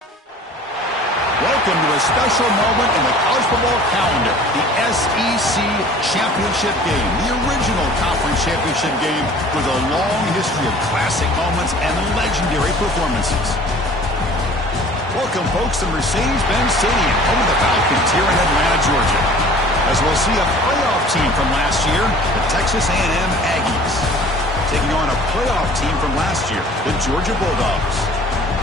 Welcome to a special moment in the college football calendar, the SEC Championship Game, the original conference championship game with a long history of classic moments and legendary performances. Welcome, folks, to Mercedes-Benz Stadium, home of the Falcons here in Atlanta, Georgia, as we'll see a playoff team from last year, the Texas A&M Aggies, taking on a playoff team from last year, the Georgia Bulldogs.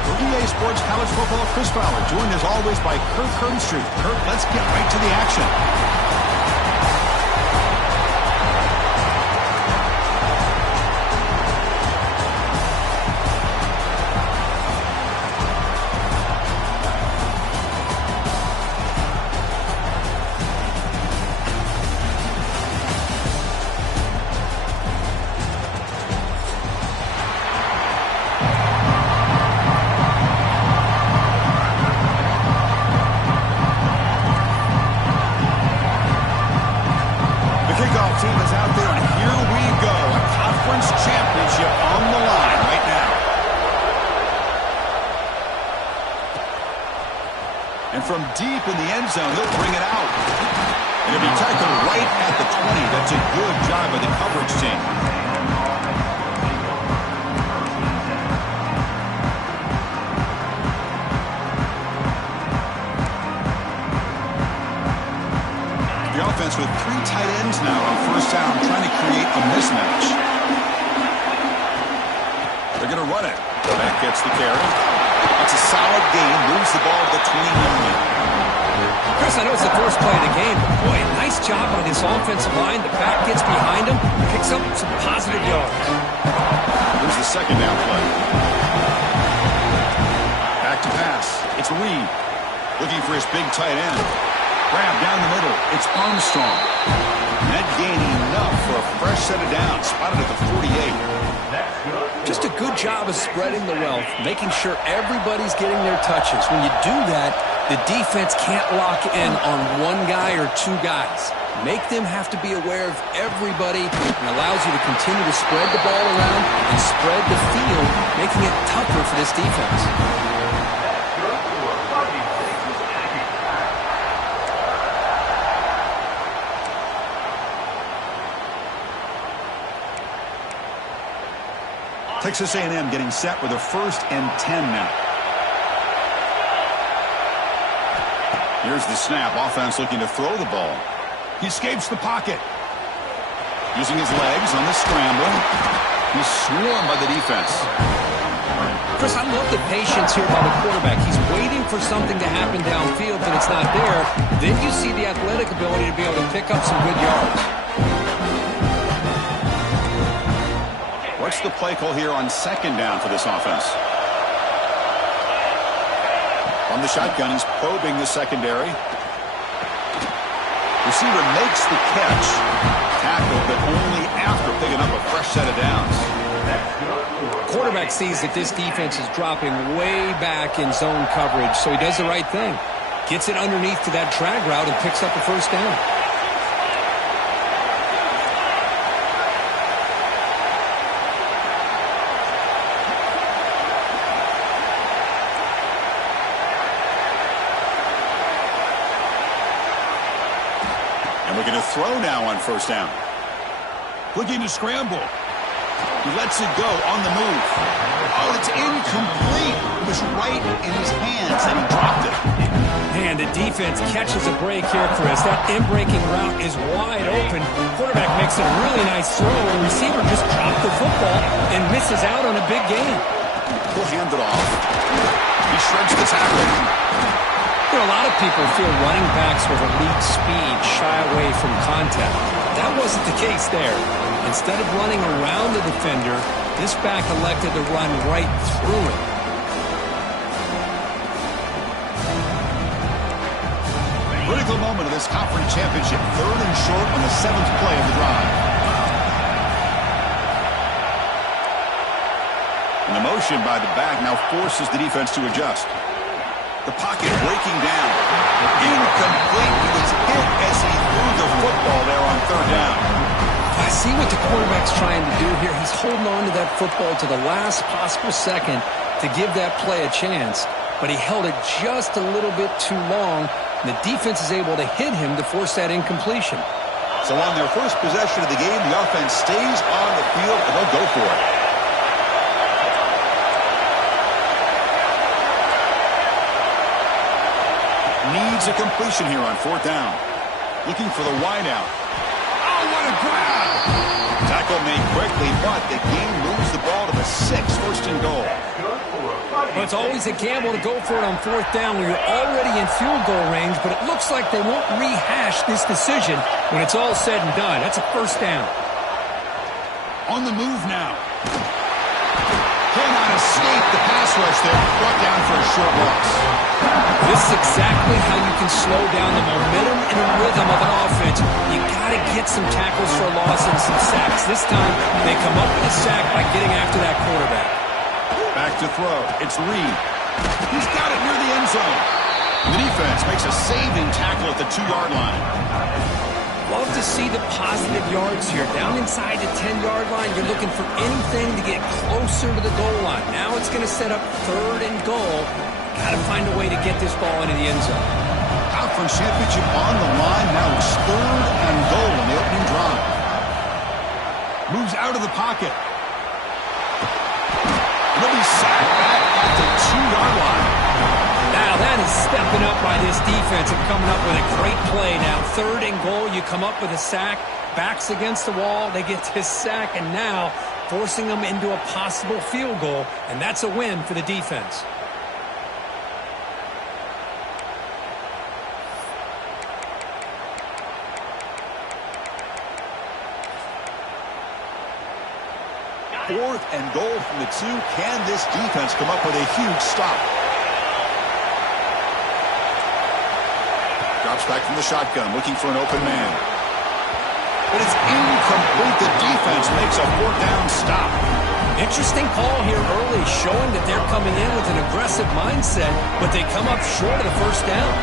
For EA Sports College Football, Chris Fowler, joined as always by Kirk Herbstreit. Kirk, let's get right to the action. Team is out there, and here we go. A conference championship on the line right now. And from deep in the end zone, he'll bring it out. And he'll be tackled right at the 20. That's a good job by the coverage team. The offense with 3 tight ends now on first down, trying to create a mismatch. They're going to run it. Back gets the carry. That's a solid gain. Moves the ball to the 29. Chris, I know it's the first play of the game, but boy, nice job by this offensive line. The back gets behind him, picks up some positive yards. Here's the second down play. Back to pass. It's Reed. Looking for his big tight end. Grab down the middle. It's Armstrong. Net gain enough for a fresh set of downs. Spotted at the 48. Just a good job of spreading the wealth, making sure everybody's getting their touches. When you do that, the defense can't lock in on one guy or 2 guys. Make them have to be aware of everybody, and allows you to continue to spread the ball around and spread the field, making it tougher for this defense. Texas A&M getting set with a 1st and 10 now. Here's the snap. Offense looking to throw the ball. He escapes the pocket. Using his legs on the scramble. He's swarmed by the defense. Chris, I love the patience here by the quarterback. He's waiting for something to happen downfield, but it's not there. Then you see the athletic ability to be able to pick up some good yards. What's the play call here on 2nd down for this offense? On the shotgun, he's probing the secondary. Receiver makes the catch. Tackle, but only after picking up a fresh set of downs. Quarterback sees that this defense is dropping way back in zone coverage, so he does the right thing. Gets it underneath to that drag route and picks up a 1st down. Looking to throw now on 1st down. Looking to scramble. He lets it go on the move. Oh, it's incomplete. It was right in his hands, and he dropped it. And the defense catches a break here, Chris. That in-breaking route is wide open. Quarterback makes a really nice throw. The receiver just dropped the football and misses out on a big gain. He'll hand it off. He shreds the tackle. You know, a lot of people feel running backs with elite speed shy away from contact. That wasn't the case there. Instead of running around the defender, this back elected to run right through it. Critical moment of this conference championship. 3rd and short on the 7th play of the drive. And the motion by the back now forces the defense to adjust. The pocket breaking down. Incomplete. He was hit as he threw the football there on 3rd down. I see what the quarterback's trying to do here. He's holding on to that football to the last possible second to give that play a chance. but he held it just a little bit too long. And the defense is able to hit him to force that incompletion. So on their first possession of the game, the offense stays on the field, and they'll go for it. Needs a completion here on 4th down. Looking for the wideout. Oh, what a grab! Tackle made quickly, but the game moves the ball to the 6, 1st and goal. Well, it's always a gamble to go for it on 4th down when you're already in field goal range, but it looks like they won't rehash this decision when it's all said and done. That's a 1st down. On the move now. Cannot escape the pass rush there. Brought down for a short loss. This is exactly how you can slow down the momentum and the rhythm of an offense. You got to get some tackles for a loss and some sacks. This time, they come up with a sack by getting after that quarterback. Back to throw. It's Reed. He's got it near the end zone. The defense makes a saving tackle at the 2-yard line. Love to see the positive yards here. Down inside the 10-yard line, you're looking for anything to get closer to the goal line. Now it's going to set up 3rd and goal. Got to find a way to get this ball into the end zone. Conference championship on the line. Now it's 3rd and goal in the opening drive. Moves out of the pocket. He'll be sacked back at the 2-yard line. Now that is stepping up by this defense and coming up with a great play. Now 3rd and goal, you come up with a sack. Backs against the wall. They get this sack, and now forcing them into a possible field goal, and that's a win for the defense. Fourth and goal from the 2. Can this defense come up with a huge stop? Drops back from the shotgun, looking for an open man. But it's incomplete. The defense makes a 4th down stop. Interesting call here early, showing that they're coming in with an aggressive mindset, but they come up short of the 1st down.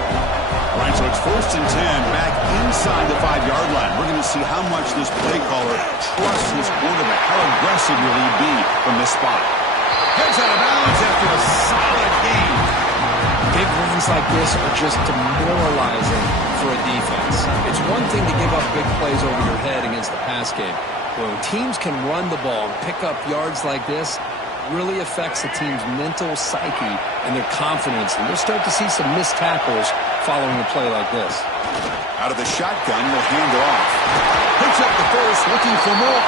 All right, so it's 1st and 10, back inside the 5-yard line. We're going to see how much this play caller trusts his quarterback. How aggressive will he be from this spot? Heads out of bounds after a solid game. Big runs like this are just demoralizing for a defense. It's one thing to give up big plays over your head against the pass game. When teams can run the ball and pick up yards like this, really affects the team's mental psyche and their confidence. And you'll start to see some missed tackles following a play like this. Out of the shotgun, he'll hand it off. Picks up the first, looking for more.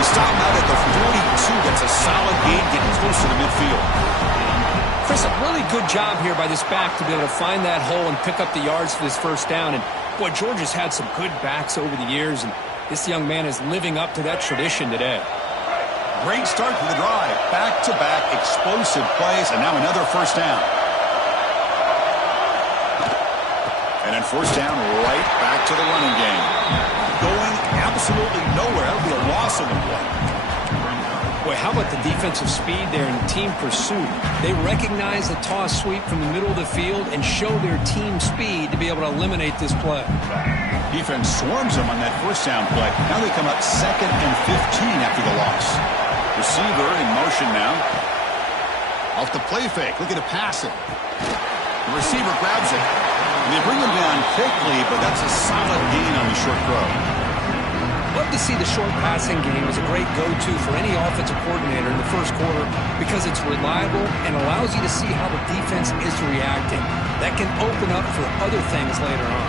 He stopped him out at the 42. That's a solid gain, getting close to the midfield. Chris, a really good job here by this back to be able to find that hole and pick up the yards for this 1st down. And, boy, Georgia's had some good backs over the years, and this young man is living up to that tradition today. Great start to the drive. Back-to-back explosive plays, and now another 1st down. And then 1st down, right back to the running game. Going absolutely nowhere. That'll be a loss of the play. Boy, how about the defensive speed there in team pursuit? They recognize the toss sweep from the middle of the field and show their team speed to be able to eliminate this play. Defense swarms them on that 1st down play. Now they come up 2nd and 15 after the loss. Receiver in motion now. Off the play fake, looking to pass it. The receiver grabs it. And they bring him down quickly, but that's a solid gain on the short throw. Love to see the short passing game as a great go-to for any offensive coordinator in the 1st quarter because it's reliable and allows you to see how the defense is reacting. That can open up for other things later on.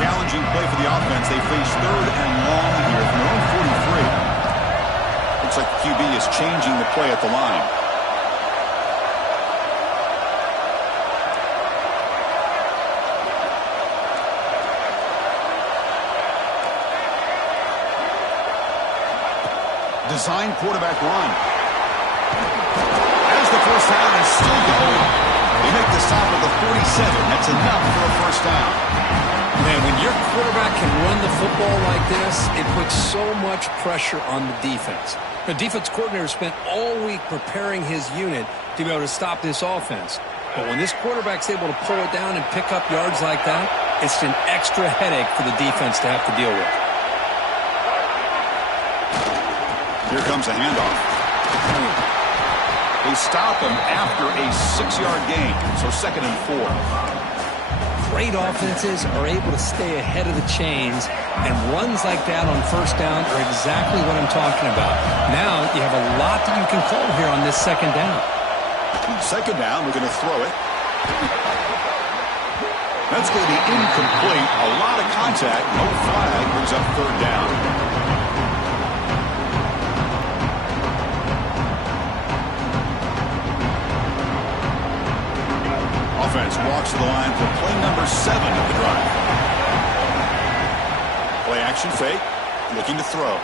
Challenging play for the offense. They face 3rd and long here from their own 43. Looks like the QB is changing the play at the line. Design quarterback run. As the 1st down is still going. They make the stop at the 47. That's enough for a 1st down. Man, when your quarterback can run the football like this, it puts so much pressure on the defense. The defense coordinator spent all week preparing his unit to be able to stop this offense. But when this quarterback's able to pull it down and pick up yards like that, it's an extra headache for the defense to have to deal with. Here comes a handoff. They stop him after a 6-yard gain, so 2nd and 4. Great offenses are able to stay ahead of the chains, and runs like that on 1st down are exactly what I'm talking about. Now you have a lot that you can call here on this 2nd down. 2nd down, we're going to throw it. That's going to be incomplete. A lot of contact. No flag. Brings up 3rd down. Offense walks to the line for play number 7 of the drive. Play action fake. Looking to throw.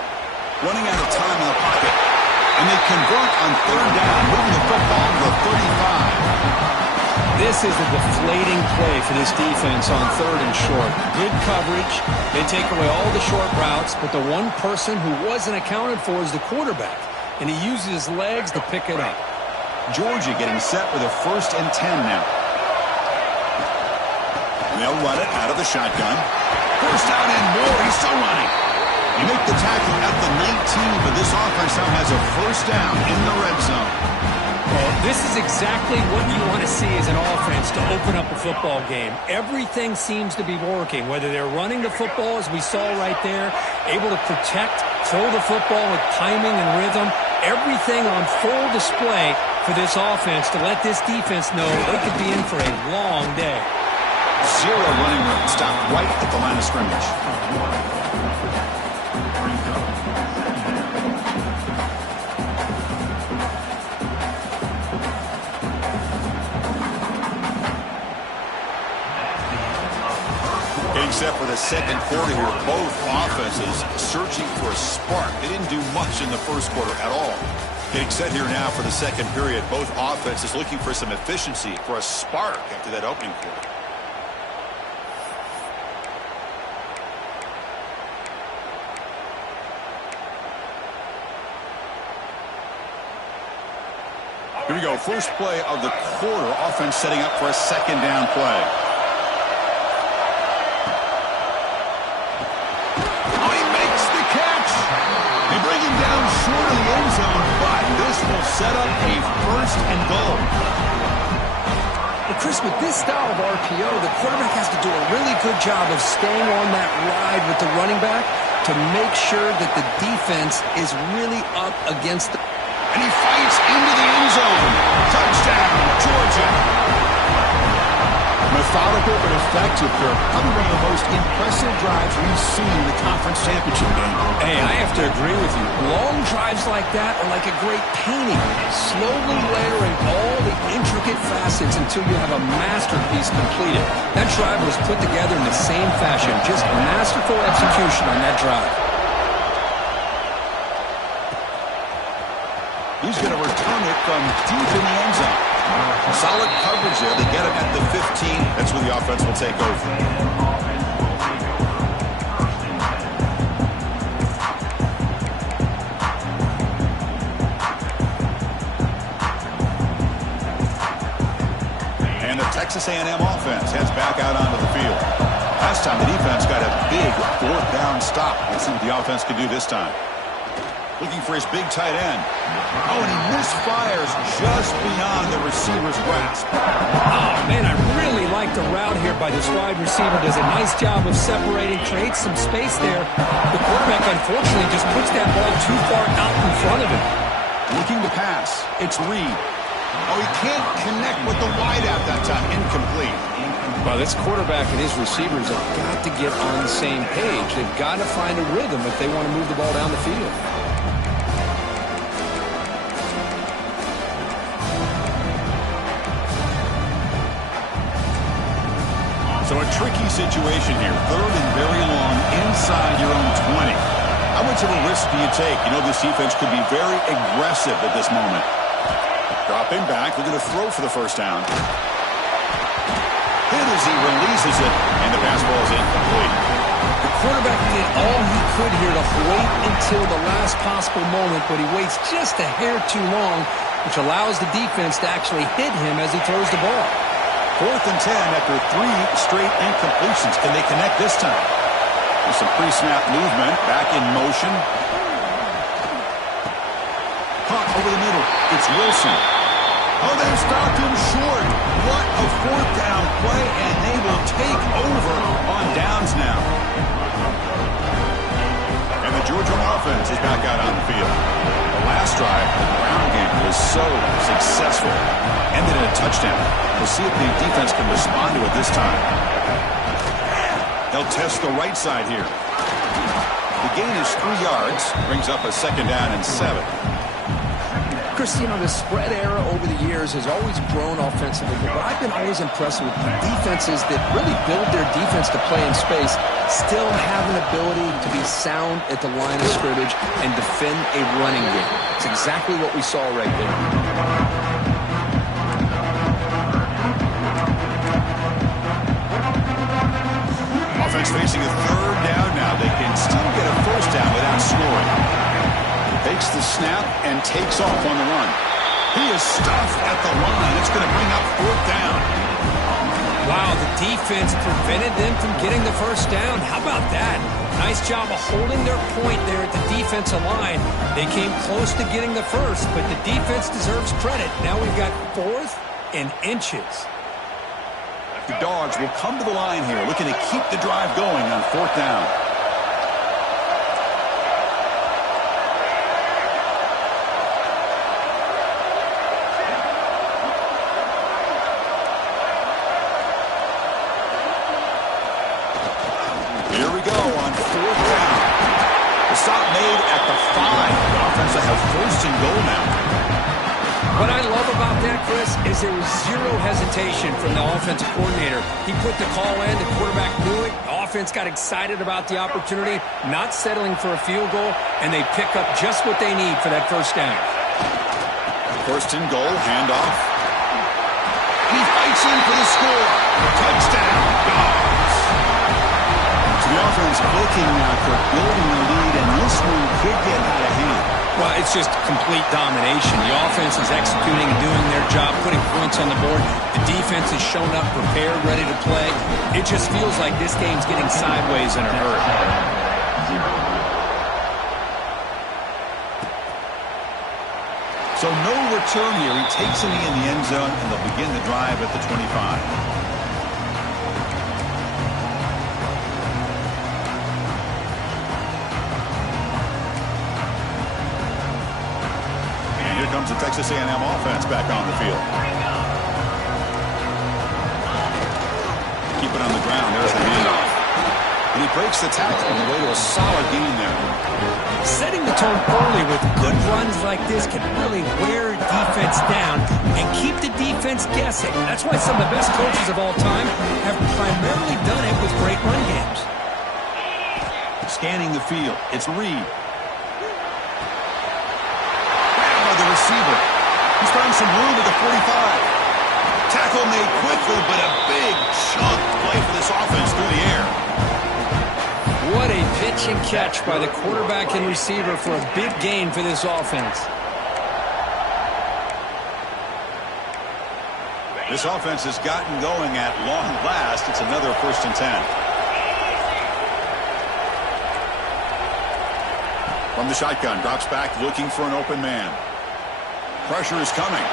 Running out of time in the pocket. And they convert on 3rd down. Moving the football to the 35. This is a deflating play for this defense on 3rd and short. Good coverage. They take away all the short routes, but the one person who wasn't accounted for is the quarterback, and he uses his legs to pick it up. Georgia getting set with a 1st and 10 now. And they'll run it out of the shotgun. 1st down and more. He's still running. You make the tackle at the 19, but this offense now has a 1st down in the red zone. Well, this is exactly what you want to see as an offense to open up a football game. Everything seems to be working, whether they're running the football, as we saw right there, able to protect, throw the football with timing and rhythm. Everything on full display for this offense to let this defense know they could be in for a long day. 0 running room. Stopped right at the line of scrimmage. Getting set for the 2nd quarter here. Both offenses searching for a spark. They didn't do much in the 1st quarter at all. Getting set here now for the 2nd period. Both offenses looking for some efficiency, for a spark after that opening quarter. Here we go. First play of the quarter. Offense setting up for a 2nd down play. Down short of the end zone, but this will set up a 1st and goal. Well, Chris, with this style of RPO, the quarterback has to do a really good job of staying on that ride with the running back to make sure that the defense is really up against the... And he fights into the end zone. Touchdown, Georgia. Methodical but effective here. Probably one of the most impressive drives we've seen in the conference championship game. Hey, I have to agree with you. Long drives like that are like a great painting. Slowly layering all the intricate facets until you have a masterpiece completed. That drive was put together in the same fashion. Just masterful execution on that drive. He's going to return it from deep in the end zone. Solid coverage there. They get him at the 15. That's where the offense will take over. And the Texas A&M offense heads back out onto the field. Last time the defense got a big 4th down stop. Let's see what the offense can do this time. Looking for his big tight end. Oh, and he misfires just beyond the receiver's grasp. Oh, man, I really like the route here by this wide receiver. Does a nice job of separating, creates some space there. The quarterback, unfortunately, just puts that ball too far out in front of him. Looking to pass. It's Reed. Oh, he can't connect with the wideout that time. Incomplete. Well, this quarterback and his receivers have got to get on the same page. They've got to find a rhythm if they want to move the ball down the field. So a tricky situation here. 3rd and very long inside your own 20. How much of a risk do you take? You know, this defense could be very aggressive at this moment. Dropping back, looking to throw for the 1st down. Hit as he releases it, and the pass ball is incomplete. The quarterback did all he could here to wait until the last possible moment, but he waits just a hair too long, which allows the defense to actually hit him as he throws the ball. 4th and 10 after 3 straight incompletions. Can they connect this time? With some pre-snap movement, back in motion. Punt over the middle. It's Wilson. Oh, they've stopped him short. What a fourth down play, and they will take over on downs now. And the Georgia offense is back out on the field. The last drive, the ground game, was so successful. Ended in a touchdown. We'll see if the defense can respond to it this time. They'll test the right side here. The gain is 3 yards. Brings up a 2nd down and 7. Chris, you know, the spread era over the years has always grown offensively, but I've been always impressed with the defenses that really build their defense to play in space, still have an ability to be sound at the line of scrimmage and defend a running game. It's exactly what we saw right there. Offense facing a 3rd down now. They can still get a 1st down without scoring. Takes the snap and takes off on the run. He is stuffed at the line. It's going to bring up 4th down. Wow, the defense prevented them from getting the 1st down. How about that? Nice job of holding their point there at the defensive line. They came close to getting the 1st, but the defense deserves credit. Now we've got 4th and inches. The Dogs will come to the line here, looking to keep the drive going on 4th down. Here we go on 4th down. The stop made at the 5. The offense will have 1st and goal now. What I love about that, Chris, is there was zero hesitation from the offensive coordinator. He put the call in, the quarterback knew it, the offense got excited about the opportunity, not settling for a field goal, and they pick up just what they need for that 1st down. 1st and goal, handoff. He fights in for the score. Touchdown, Dogs. So the offense looking now for building a lead, and this one could get out of hand. Well, it's just complete domination. The offense is executing and doing their job, putting points on the board. The defense has shown up, prepared, ready to play. It just feels like this game's getting sideways in a hurry. So no return here. He takes it in the end zone, and they'll begin the drive at the 25. Comes the Texas A&M offense back on the field. Keep it on the ground. There's the handoff. And he breaks the tackle on the way to a solid gain there. Setting the tone early with good runs like this can really wear defense down and keep the defense guessing. That's why some of the best coaches of all time have primarily done it with great run games. Scanning the field. It's Reed. The receiver. He's finding some room at the 45. Tackle made quickly, but a big chunk play for this offense through the air. What a pitch and catch by the quarterback and receiver for a big gain for this offense. This offense has gotten going at long last. It's another 1st and 10. From the shotgun, drops back looking for an open man. Pressure is coming.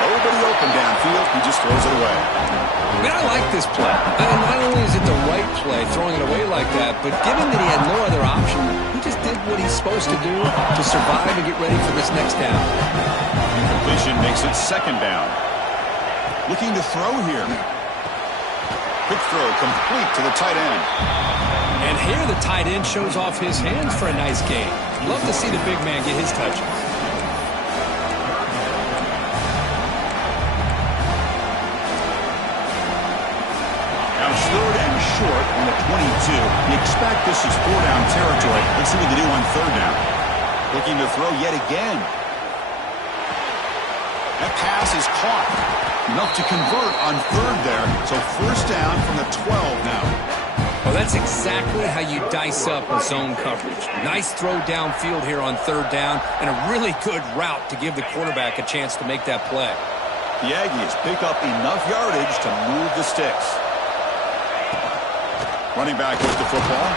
Nobody open downfield. He just throws it away. Man, I like this play. Not only is it the right play, throwing it away like that, but given that he had no other option, he just did what he's supposed to do to survive and get ready for this next down. Incompletion makes it 2nd down. Looking to throw here. Quick throw complete to the tight end. And here the tight end shows off his hands for a nice gain. Love to see the big man get his touches. Third and short on the 22. You expect this is 4-down territory. Let's see what they do on 3rd down. Looking to throw yet again. That pass is caught. Enough to convert on 3rd there. So 1st down from the 12 now. Well, that's exactly how you dice up a zone coverage. Nice throw downfield here on 3rd down, and a really good route to give the quarterback a chance to make that play. The Aggies pick up enough yardage to move the sticks. Running back with the football.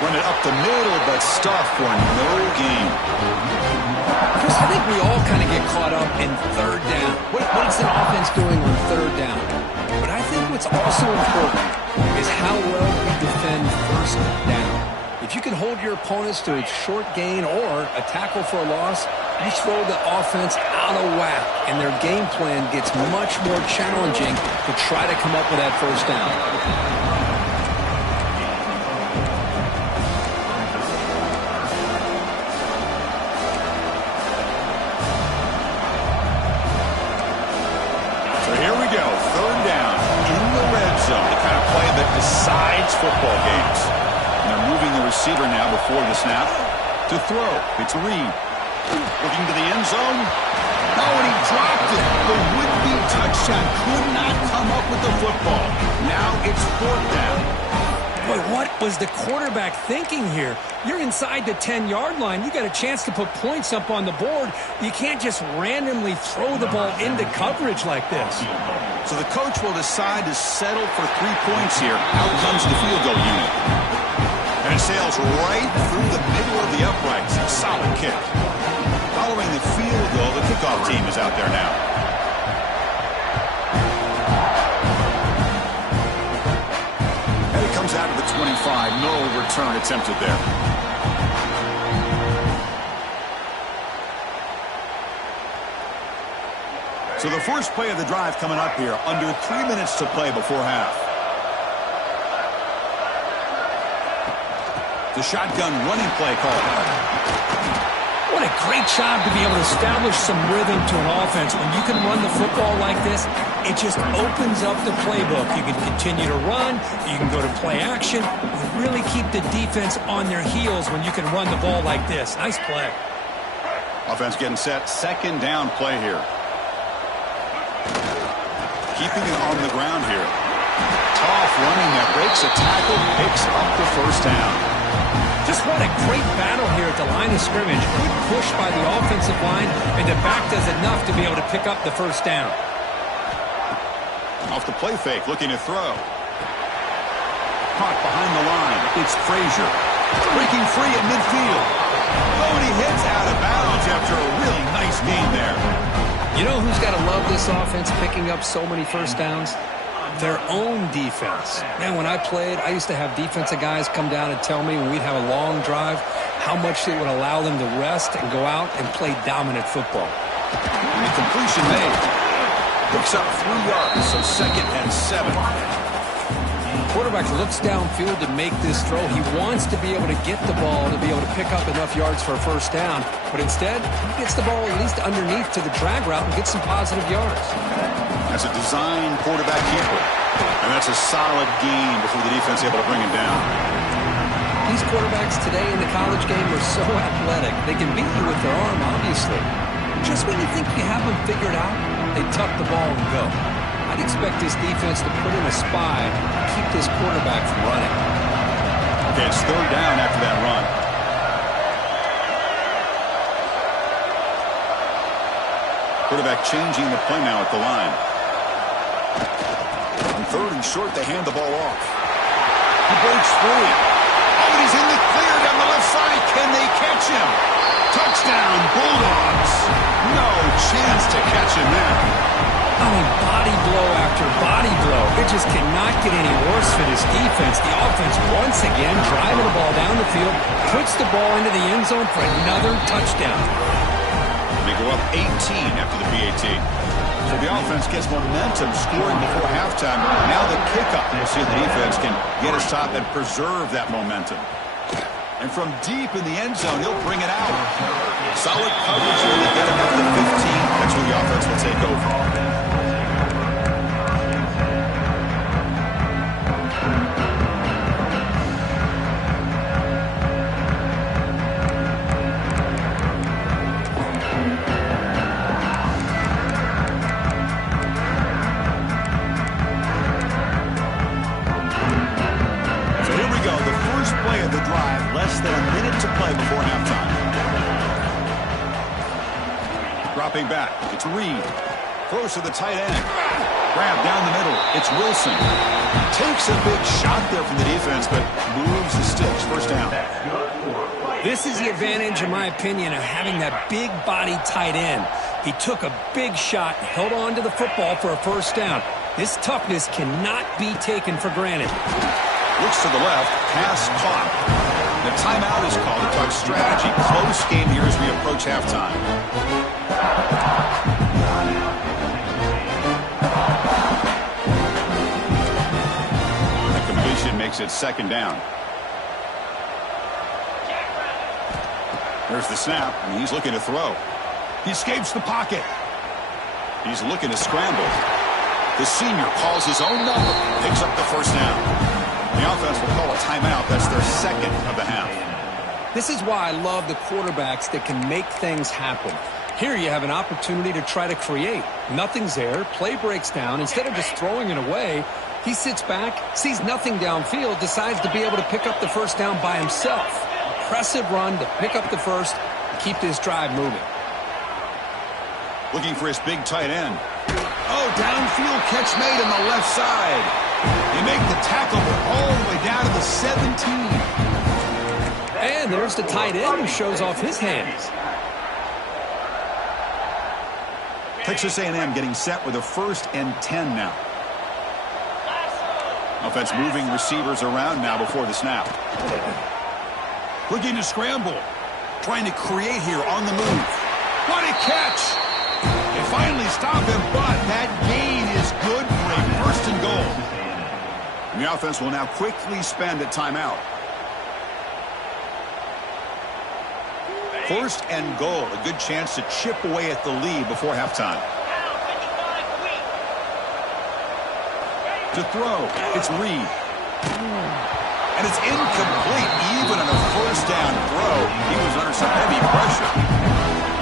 Run it up the middle, but stuffed for no gain. Chris, I think we all kind of get caught up in third down. What's an offense doing on third down? But I think what's also important is how well we defend first down. If you can hold your opponents to a short gain or a tackle for a loss, you throw the offense out of whack, and their game plan gets much more challenging to try to come up with that first down. So here we go, third down in the red zone, the kind of play that decides football games. And they're moving the receiver now before the snap to throw. It's Reed. Looking to the end zone. Oh, and he dropped it. The would-be touchdown could not come up with the football. Now it's fourth down. Boy, what was the quarterback thinking here? You're inside the 10-yard line. You got a chance to put points up on the board. You can't just randomly throw the ball into coverage like this. So the coach will decide to settle for 3 points here. Out comes the field goal unit. And it sails right through the middle of the uprights. Solid kick. Following the field goal, the kickoff team is out there now. And it comes out of the 25. No return attempted there. So the first play of the drive coming up here. Under 3 minutes to play before half. The shotgun running play called. What a great job to be able to establish some rhythm to an offense. When you can run the football like this, it just opens up the playbook. You can continue to run. You can go to play action. You really keep the defense on their heels when you can run the ball like this. Nice play. Offense getting set. Second down play here. Keeping it on the ground here. Tough running that breaks a tackle, picks up the first down. Just what a great battle here at the line of scrimmage. Good push by the offensive line, and the back does enough to be able to pick up the first down. Off the play fake, looking to throw. Caught behind the line. It's Frazier. Breaking free at midfield. Oh, and he hits out of bounds after a really nice gain there. You know who's got to love this offense picking up so many first downs? Their own defense. Man, when I played, I used to have defensive guys come down and tell me when we'd have a long drive how much it would allow them to rest and go out and play dominant football. And the completion made. Picks up 3 yards, so 2nd and 7. Quarterback looks downfield to make this throw. He wants to be able to get the ball to be able to pick up enough yards for a first down, but instead, he gets the ball at least underneath to the drag route and gets some positive yards. That's a design quarterback keeper, and that's a solid gain before the defense able to bring him down. These quarterbacks today in the college game are so athletic. They can beat you with their arm, obviously. Just when you think you have them figured out, they tuck the ball and go. I'd expect this defense to put in a spy to keep this quarterback from running. Okay, it's third down after that run. Quarterback changing the play now at the line. On 3rd and short, they hand the ball off. He breaks free. Oh, and he's in the clear down the left side. Can they catch him? Touchdown, Bulldogs. No chance to catch him there. I mean, body blow after body blow. It just cannot get any worse for this defense. The offense, once again, driving the ball down the field, puts the ball into the end zone for another touchdown. They go up 18 after the PAT. So the offense gets momentum scoring before halftime. Now the kickoff. We'll see if the defense can get a stop and preserve that momentum. And from deep in the end zone, he'll bring it out. Solid coverage when they get him up to 15. That's where the offense will take over. Than a minute to play before halftime. Dropping back, it's Reed. Throws to the tight end. Grab down the middle, it's Wilson. Takes a big shot there from the defense, but moves the sticks. First down. This is the advantage, in my opinion, of having that big body tight end. He took a big shot, held on to the football for a first down. This toughness cannot be taken for granted. Looks to the left, pass caught. The timeout is called to talk strategy. Close game here as we approach halftime. The completion makes it second down. There's the snap, and he's looking to throw. He escapes the pocket. He's looking to scramble. The senior calls his own number, picks up the first down. The offense will call a timeout. That's their second of the half. This is why I love the quarterbacks that can make things happen. Here you have an opportunity to try to create. Nothing's there. Play breaks down. Instead of just throwing it away, he sits back, sees nothing downfield, decides to be able to pick up the first down by himself. Impressive run to pick up the first and keep this drive moving. Looking for his big tight end. Oh, downfield catch made on the left side. They make the tackle all the way down to the 17. And there's the tight end who shows off his hands. Texas A&M getting set with a 1st and 10 now. Offense moving receivers around now before the snap. Looking to scramble. Trying to create here on the move. What a catch! They finally stop him, but that gain is good for a 1st and goal. And the offense will now quickly spend a timeout. 1st and goal. A good chance to chip away at the lead before halftime. To throw, it's Reed. And it's incomplete. Even on a 1st down throw, he was under some heavy pressure.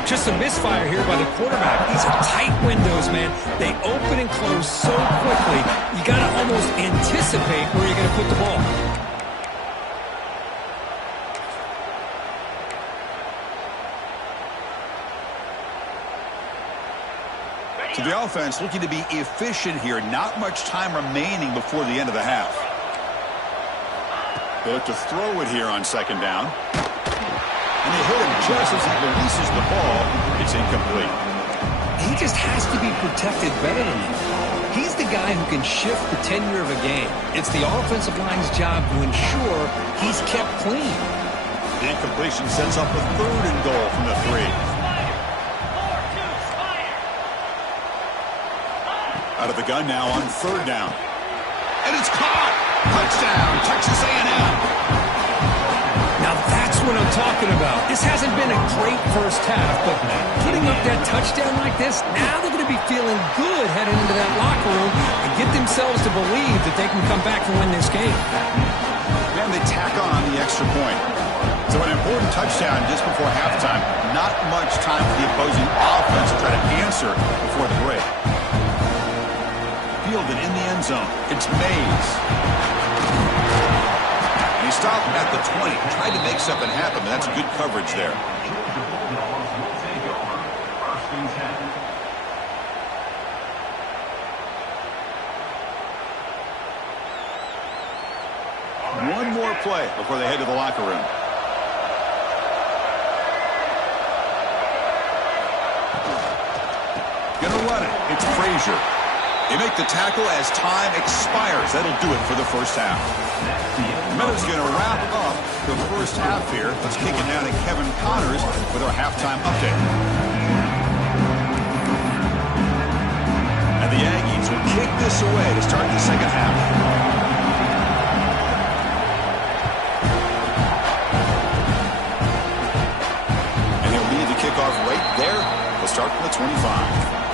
Just a misfire here by the quarterback. These are tight windows, man. They open and close so quickly, you got to almost anticipate where you're going to put the ball. So the offense looking to be efficient here. Not much time remaining before the end of the half. They look to throw it here on 2nd down. And they hit him just as he releases the ball. It's incomplete. He just has to be protected better than that. He's the guy who can shift the tenure of a game. It's the offensive line's job to ensure he's kept clean. The incompletion sets up a 3rd and goal from the 3. Out of the gun now on 3rd down. And it's caught. Touchdown, Texas A&M. Now that's what I'm talking about. This hasn't been a great first half, but putting up that touchdown like this, now they're going to be feeling good heading into that locker room and get themselves to believe that they can come back and win this game. And they tack on the extra point. So an important touchdown just before halftime. Not much time for the opposing offense to try to answer before the break. Fielded in the end zone. It's Mays. He stopped at the 20. Tried to make something happen, but that's good coverage there. One more play before they head to the locker room. Gonna run it. It's Frazier. They make the tackle as time expires. That'll do it for the first half. Miller's going to wrap up the first half here. Let's kick it down to Kevin Connors with our halftime update. And the Aggies will kick this away to start the second half. And he'll lead the kickoff right there. We'll start from the 25.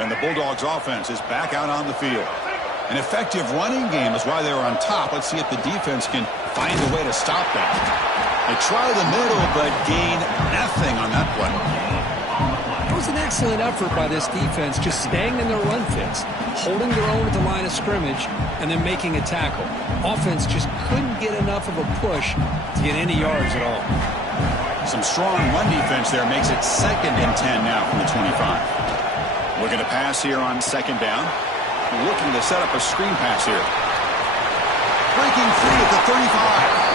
And the Bulldogs offense is back out on the field. An effective running game is why they were on top. Let's see if the defense can find a way to stop that. They try the middle, but gain nothing on that play. It was an excellent effort by this defense, just staying in their run fits, holding their own at the line of scrimmage, and then making a tackle. Offense just couldn't get enough of a push to get any yards at all. Some strong run defense there makes it 2nd and 10 now from the 25. Looking to pass here on second down. Looking to set up a screen pass here. Breaking free at the 35.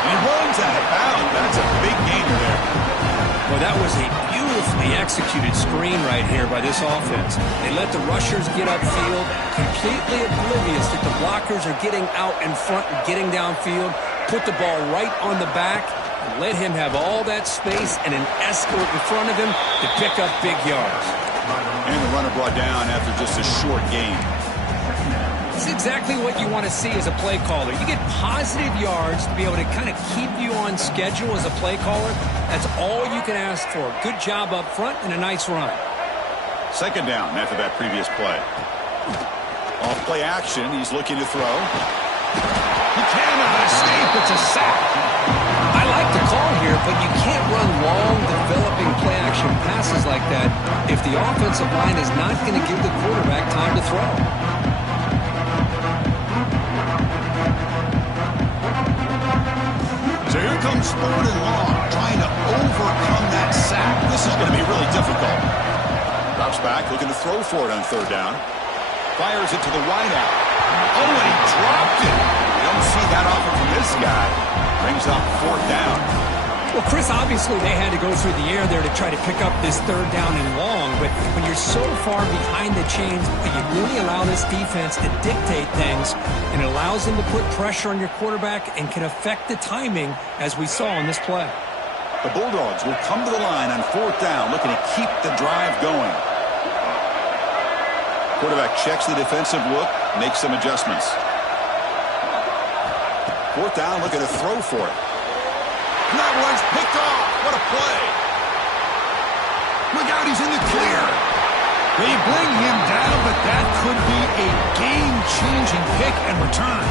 And runs out of bounds. That's a big gainer there. Well, that was a beautifully executed screen right here by this offense. They let the rushers get upfield, completely oblivious that the blockers are getting out in front and getting downfield, put the ball right on the back, and let him have all that space and an escort in front of him to pick up big yards. And the runner brought down after just a short gain. It's exactly what you want to see as a play caller. You get positive yards to be able to kind of keep you on schedule as a play caller. That's all you can ask for. Good job up front and a nice run. Second down after that previous play. Off play action, he's looking to throw. He cannot escape. It's a sack. I like the call here, but you can't run long, developing play-action passes like that if the offensive line is not going to give the quarterback time to throw. So here comes third and long, trying to overcome that sack. This is going to be really difficult. Drops back, looking to throw for it on third down. Fires it to the wideout. Oh, and he dropped it. You don't see that often from this guy. Brings up fourth down. Well, Chris, obviously they had to go through the air there to try to pick up this third down and long, but when you're so far behind the chains, you really allow this defense to dictate things, and it allows them to put pressure on your quarterback and can affect the timing, as we saw in this play. The Bulldogs will come to the line on fourth down, looking to keep the drive going. Quarterback checks the defensive look, makes some adjustments. Fourth down, looking to throw for it. And that one's picked off. What a play. Look out, he's in the clear. They bring him down, but that could be a game-changing pick and return.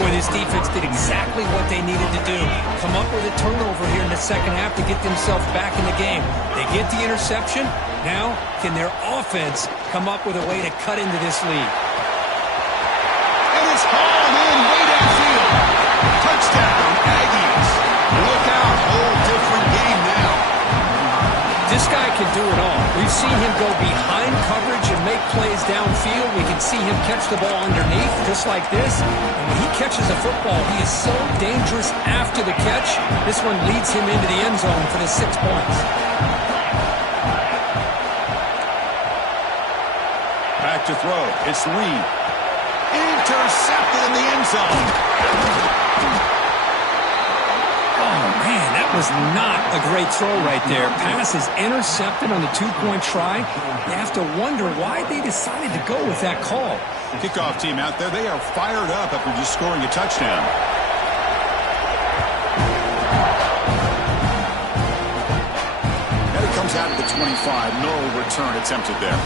Boy, this defense did exactly what they needed to do. Come up with a turnover here in the second half to get themselves back in the game. They get the interception. Now, can their offense come up with a way to cut into this lead? And it's hauled in way downfield. Touchdown, Aggies. Look out, whole different game now. This guy can do it all. We've seen him go behind coverage and make plays downfield. We can see him catch the ball underneath, just like this. And when he catches a football, he is so dangerous after the catch. This one leads him into the end zone for the 6 points. Back to throw. It's Reed. Intercepted in the end zone. Oh, man, that was not a great throw right there. Pass is intercepted on the 2-point try. You have to wonder why they decided to go with that call. Kickoff team out there, they are fired up after just scoring a touchdown. And it comes out at the 25. No return attempted there.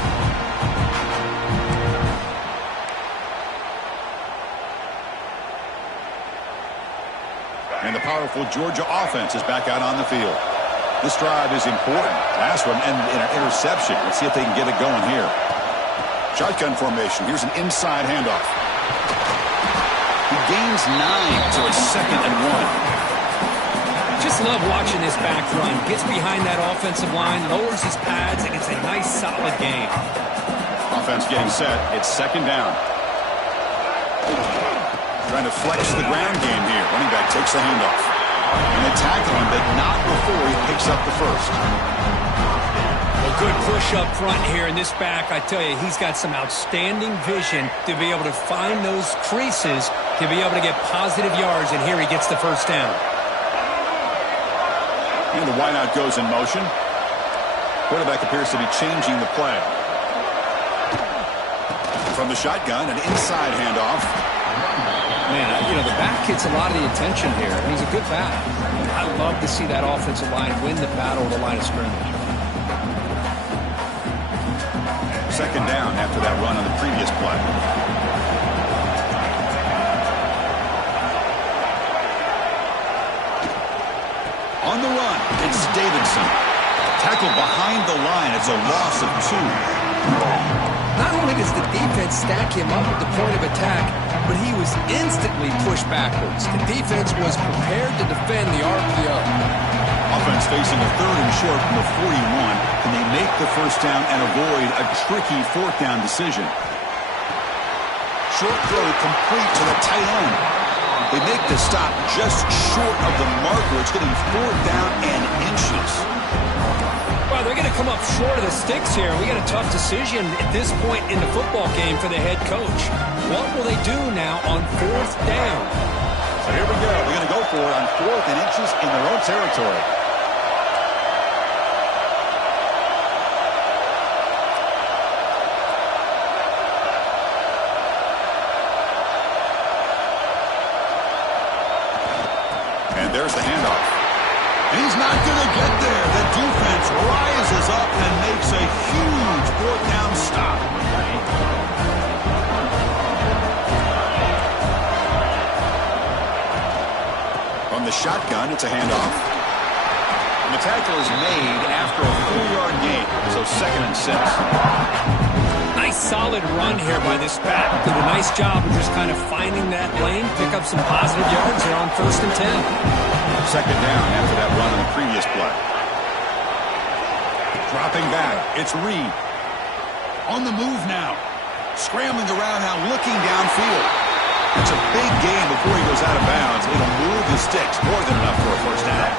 And the powerful Georgia offense is back out on the field. This drive is important. Last one ended in an interception. Let's see if they can get it going here. Shotgun formation. Here's an inside handoff. He gains 9 to a 2nd and 1. Just love watching this back run. Gets behind that offensive line, lowers his pads, and it's a nice, solid game. Offense getting set. It's 2nd down. Trying to flex the ground game here. Running back takes the handoff. And they tackle him, but not before he picks up the first. A good push up front here in this back. I tell you, he's got some outstanding vision to be able to find those creases, to be able to get positive yards, and here he gets the first down. And the wideout goes in motion. Quarterback appears to be changing the play. From the shotgun, an inside handoff. Man, you know, the back gets a lot of the attention here. He's a good back. I love to see that offensive line win the battle of the line of scrimmage. 2nd down after that run on the previous play. On the run, it's Davidson. Tackled behind the line. It's a loss of 2. Not only does the defense stack him up at the point of attack, but he was instantly pushed backwards. The defense was prepared to defend the RPO. Offense facing a 3rd and short from the 41. Can they make the first down and avoid a tricky fourth down decision? Short throw complete to the tight end. They make the stop just short of the marker. It's getting fourth down and inches. Well, they're going to come up short of the sticks here. We got a tough decision at this point in the football game for the head coach. What will they do now on fourth down? So here we go. They're going to go for it on fourth and inches in their own territory. And there's the handoff. He's not going to get there. The defense rises up and makes a huge fourth down stop. From the shotgun, it's a handoff. And the tackle is made after a 4-yard gain, so 2nd and 6. Nice solid run here by this back. Did a nice job of just kind of finding that lane, pick up some positive yards here on 1st and 10. 2nd down after that run on the previous play. Dropping back, it's Reed. On the move now. Scrambling around now, looking downfield. It's a big gain before he goes out of bounds. It'll move the sticks, more than enough for a first down.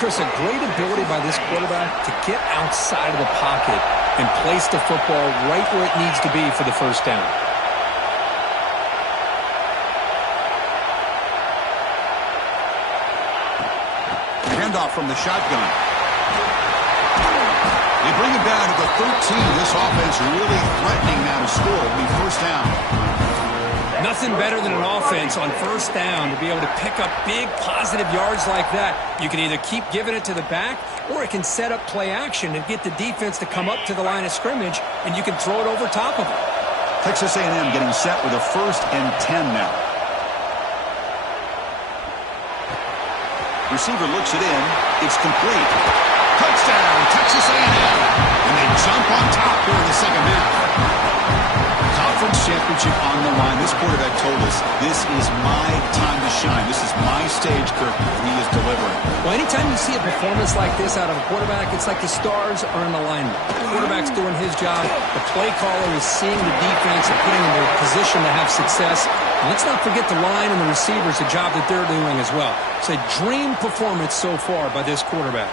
Chris, a great ability by this quarterback to get outside of the pocket and place the football right where it needs to be for the first down. Handoff from the shotgun. They bring it down to the 13. This offense really threatening now to score. It'll be first down. Nothing better than an offense on first down to be able to pick up big positive yards like that. You can either keep giving it to the back, or it can set up play action and get the defense to come up to the line of scrimmage, and you can throw it over top of it. Texas A&M getting set with a 1st and 10 now. Receiver looks it in. It's complete. Touchdown, Texas A&M. And they jump on top here in the second half. Conference championship on the line. This quarterback told us, this is my time to shine. This is my stage, Kirk. He is delivering. Well, anytime you see a performance like this out of a quarterback, it's like the stars are in alignment. The quarterback's doing his job. The play caller is seeing the defense and putting them in a position to have success. And let's not forget the line and the receivers, the job that they're doing as well. It's a dream performance so far by this quarterback.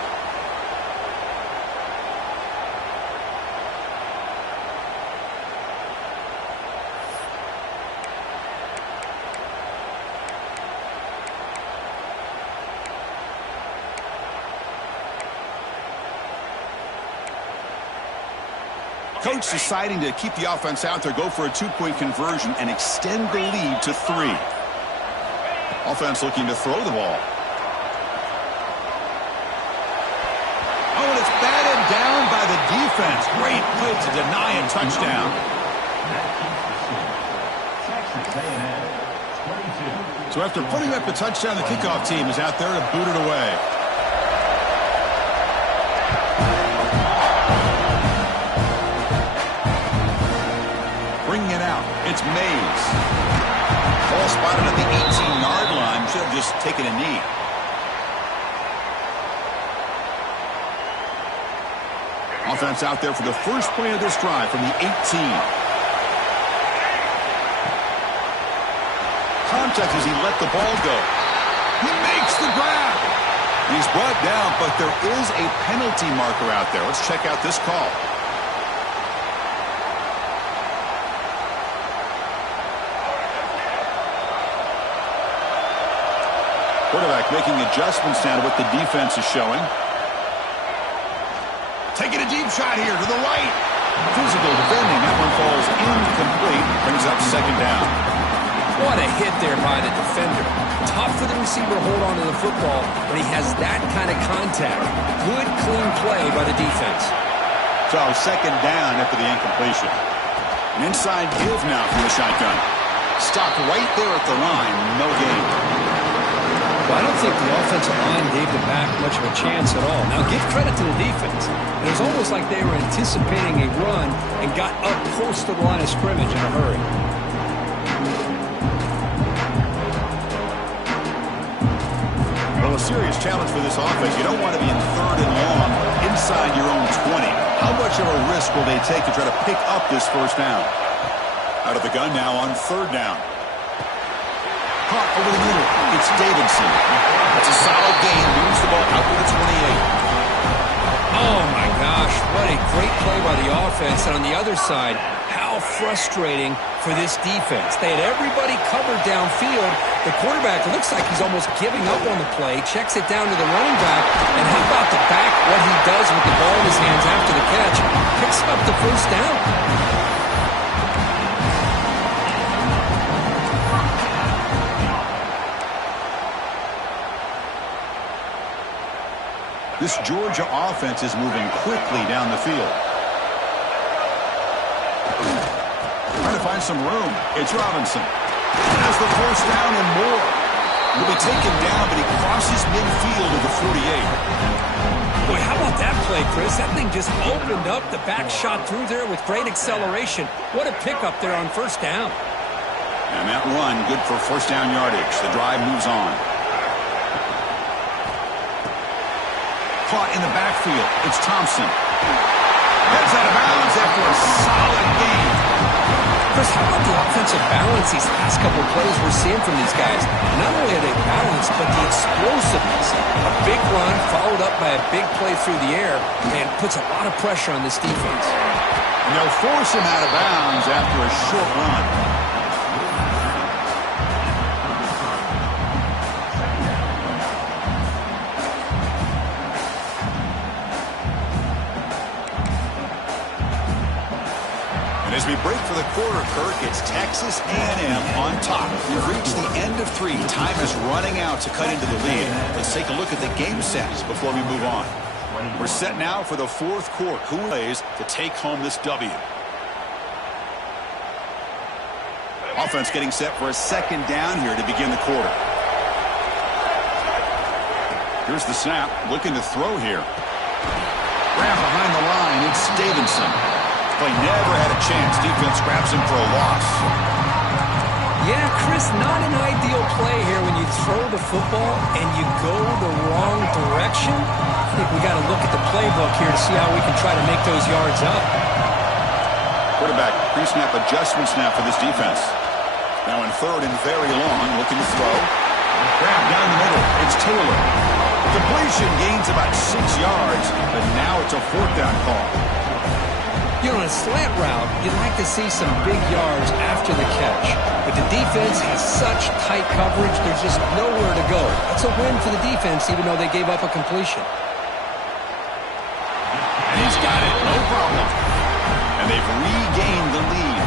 Coach deciding to keep the offense out there, go for a 2-point conversion, and extend the lead to 3. Offense looking to throw the ball. Oh, and it's batted down by the defense. Great play to deny a touchdown. So after putting up the touchdown, the kickoff team is out there to boot it away. Bringing it out, it's Mays. Ball spotted at the 18-yard line. Should have just taken a knee. Offense out there for the first play of this drive from the 18. Contact as he let the ball go. He makes the grab. He's brought down, but there is a penalty marker out there. Let's check out this call. Quarterback making adjustments now to what the defense is showing. Taking a deep shot here to the right. Physical defending. That one falls incomplete. Brings up 2nd down. What a hit there by the defender. Tough for the receiver to hold on to the football when he has that kind of contact. Good, clean play by the defense. So 2nd down after the incompletion. An inside give now from the shotgun. Stopped right there at the line. No gain. Well, I don't think the offensive line gave the back much of a chance at all. Now, give credit to the defense. It was almost like they were anticipating a run and got up close to the line of scrimmage in a hurry. Well, a serious challenge for this offense. You don't want to be in 3rd and long inside your own 20. How much of a risk will they take to try to pick up this first down? Out of the gun now on third down. Caught over the middle. It's Davidson. That's a solid gain. Moves the ball out to the 28. Oh, my gosh. What a great play by the offense. And on the other side, how frustrating for this defense. They had everybody covered downfield. The quarterback looks like he's almost giving up on the play. Checks it down to the running back. And how about the back, what he does with the ball in his hands after the catch? Picks up the first down. This Georgia offense is moving quickly down the field. Trying to find some room. It's Robinson. Has the first down and more. Will be taken down, but he crosses midfield of the 48. Boy, how about that play, Chris? That thing just opened up. The back shot through there with great acceleration. What a pickup there on first down. And that run, good for first down yardage. The drive moves on. Caught in the backfield. It's Thompson. Heads out of bounds after a solid gain. Chris, how about the offensive balance these last couple of plays we're seeing from these guys? Not only are they balanced, but the explosiveness. A big run followed up by a big play through the air and puts a lot of pressure on this defense. And they'll force him out of bounds after a short run. As we break for the quarter, Kirk, it's Texas A&M on top. We've reached the end of 3. Time is running out to cut into the lead. Let's take a look at the game sets before we move on. We're set now for the fourth quarter. Who plays to take home this W? Offense getting set for a second down here to begin the quarter. Here's the snap. Looking to throw here. Grab behind the line. It's Davidson. Play never had a chance. Defense grabs him for a loss. Yeah, Chris, not an ideal play here when you throw the football and you go the wrong direction. I think we got to look at the playbook here to see how we can try to make those yards up. Quarterback pre-snap adjustment snap for this defense. Now in third and very long, looking to throw. Grab down the middle. It's Taylor. Completion gains about 6 yards, but now it's a fourth down call. You know, on a slant route, you'd like to see some big yards after the catch. But the defense has such tight coverage, there's just nowhere to go. That's a win for the defense, even though they gave up a completion. And he's got it, no problem. And they've regained the lead.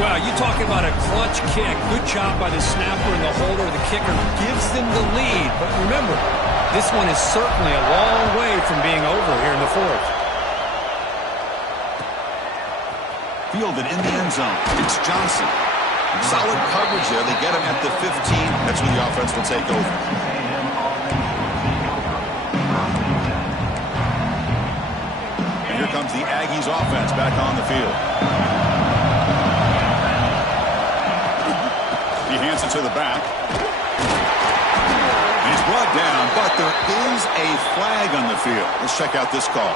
Well, you talk about a clutch kick. Good job by the snapper and the holder. The kicker gives them the lead. But remember, this one is certainly a long way from being over here in the fourth. Fielded in the end zone. It's Johnson. Solid coverage there. They get him at the 15. That's when the offense will take over. And here comes the Aggies offense back on the field. He hands it to the back. And he's brought down, but there is a flag on the field. Let's check out this call.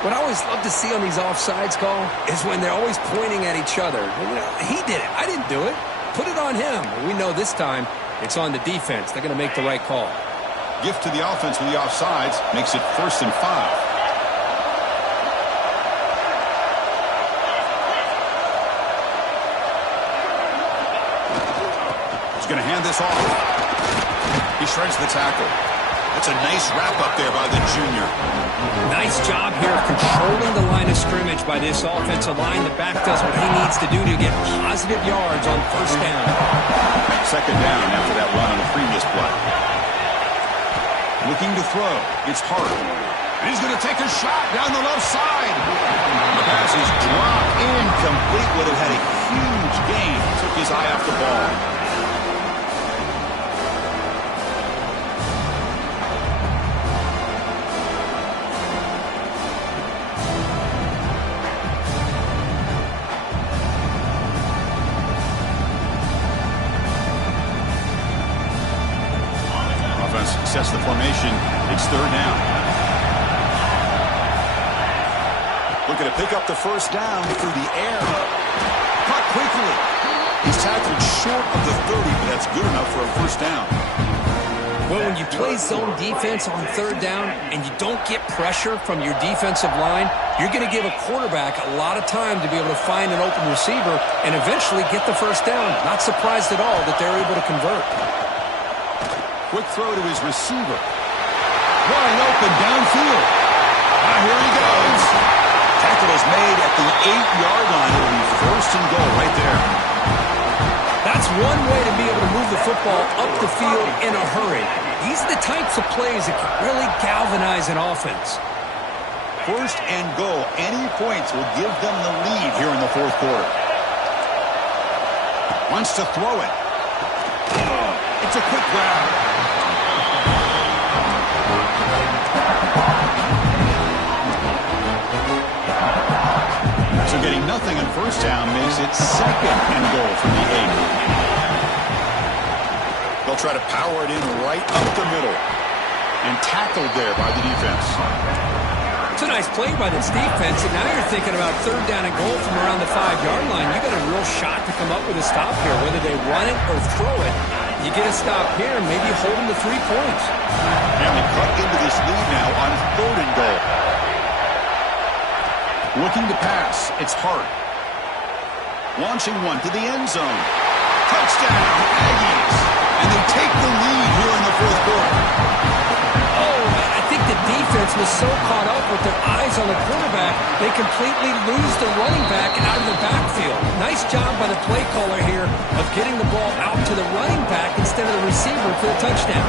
What I always love to see on these offsides call is when they're always pointing at each other. You know, he did it. I didn't do it. Put it on him. We know this time it's on the defense. They're going to make the right call. Gift to the offense with the offsides makes it 1st and 5. He's going to hand this off. He shreds the tackle. That's a nice wrap-up there by the junior. Nice job here of controlling the line of scrimmage by this offensive line. The back does what he needs to do to get positive yards on first down. Second down after that run on the previous play. Looking to throw. It's Hart. And he's going to take a shot down the left side. The pass is dropped incomplete. Would have had a huge gain. Took his eye off the ball. Sets the formation. It's third down. looking to pick up the first down through the air. Caught quickly. He's tackled short of the 30, but that's good enough for a first down. Well, when you play zone defense on third down and you don't get pressure from your defensive line, you're going to give a quarterback a lot of time to be able to find an open receiver and eventually get the first down. Not surprised at all that they're able to convert. Quick throw to his receiver. Wide open downfield. Here he goes. Tackle is made at the 8-yard line. It'll be first and goal right there. That's one way to be able to move the football up the field in a hurry. These are the types of plays that can really galvanize an offense. First and goal. Any points will give them the lead here in the fourth quarter. Wants to throw it. It's a quick grab. So getting nothing on first down makes it second and goal from the 8. They'll try to power it in right up the middle. And tackled there by the defense. It's a nice play by this defense, and now you're thinking about third down and goal from around the 5-yard line. You got a real shot to come up with a stop here, whether they run it or throw it. You get a stop here and maybe hold them to 3 points. And they cut into this lead now on third and goal. Looking to pass. It's Hart. Launching one to the end zone. Touchdown, Aggies. And they take the lead here in the fourth quarter. Oh, I think the defense was so caught up with their eyes on the quarterback, they completely lose the running back out of the backfield. Nice job by the play caller here of getting the ball out to the running back instead of the receiver for the touchdown.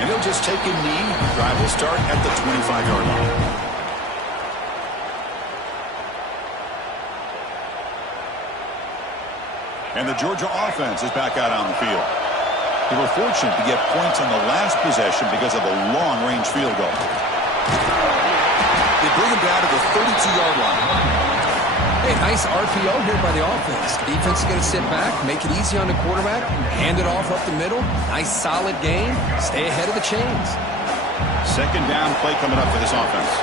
And he'll just take a knee. Drive will start at the 25-yard line. And the Georgia offense is back out on the field. They were fortunate to get points on the last possession because of a long-range field goal. They bring him down to the 32-yard line. Hey, nice RPO here by the offense. The defense is going to sit back, make it easy on the quarterback, hand it off up the middle. Nice, solid game. Stay ahead of the chains. Second down play coming up for this offense.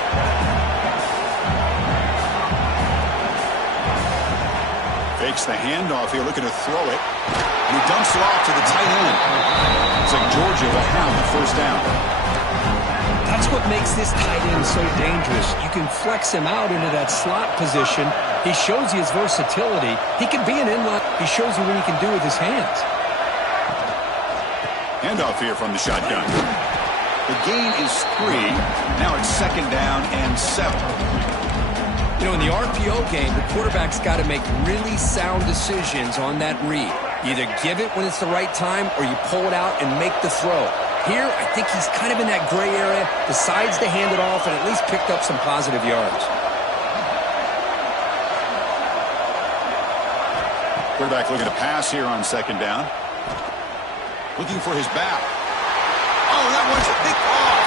Fakes the handoff here, looking to throw it. And he dumps it off to the tight end. It's like Georgia will have the first down. That's what makes this tight end so dangerous. You can flex him out into that slot position. He shows you his versatility. He can be an inline. He shows you what he can do with his hands. Handoff here from the shotgun. The gain is 3. Now it's second down and 7. You know, in the RPO game, the quarterback's got to make really sound decisions on that read. You either give it when it's the right time or you pull it out and make the throw. Here, I think he's kind of in that gray area, decides to hand it off and at least picked up some positive yards. Quarterback looking to pass here on second down. Looking for his back. Oh, that one's picked off.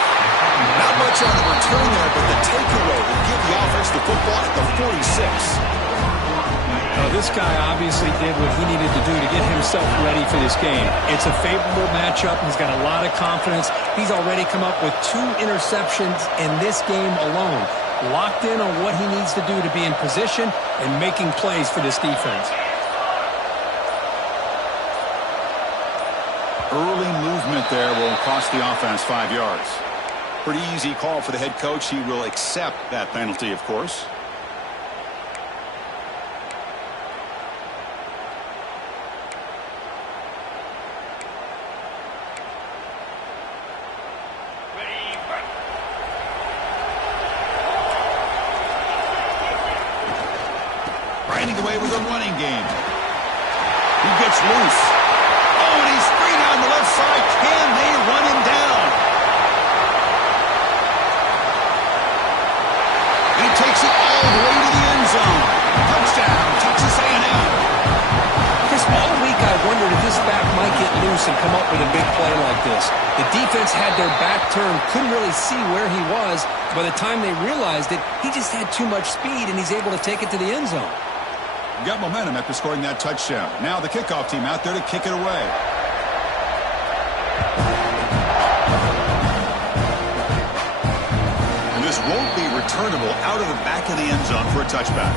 Not much on the return there, but the takeaway will give the offense the football at the 46. This guy obviously did what he needed to do to get himself ready for this game. It's a favorable matchup. He's got a lot of confidence. He's already come up with 2 interceptions in this game alone. Locked in on what he needs to do to be in position and making plays for this defense. Early movement there will cost the offense 5 yards. Pretty easy call for the head coach. He will accept that penalty, of course. Riding away with a running game. He gets loose. Oh, and he's free down the left side. Can they run him down? He takes it all the way to the end zone. Touchdown, Texas A&M. Chris, all week I wondered if this back might get loose and come up with a big play like this. The defense had their back turned, couldn't really see where he was. By the time they realized it, he just had too much speed, and he's able to take it to the end zone. Got momentum after scoring that touchdown. Now the kickoff team out there to kick it away. returnable out of the back of the end zone for a touchback.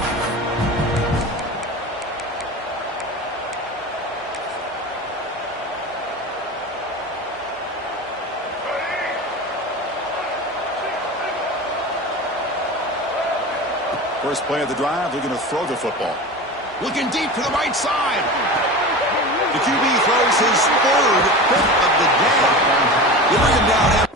First play of the drive, they're going to throw the football. Looking deep to the right side. The QB throws his third hit of the day. They bring him down.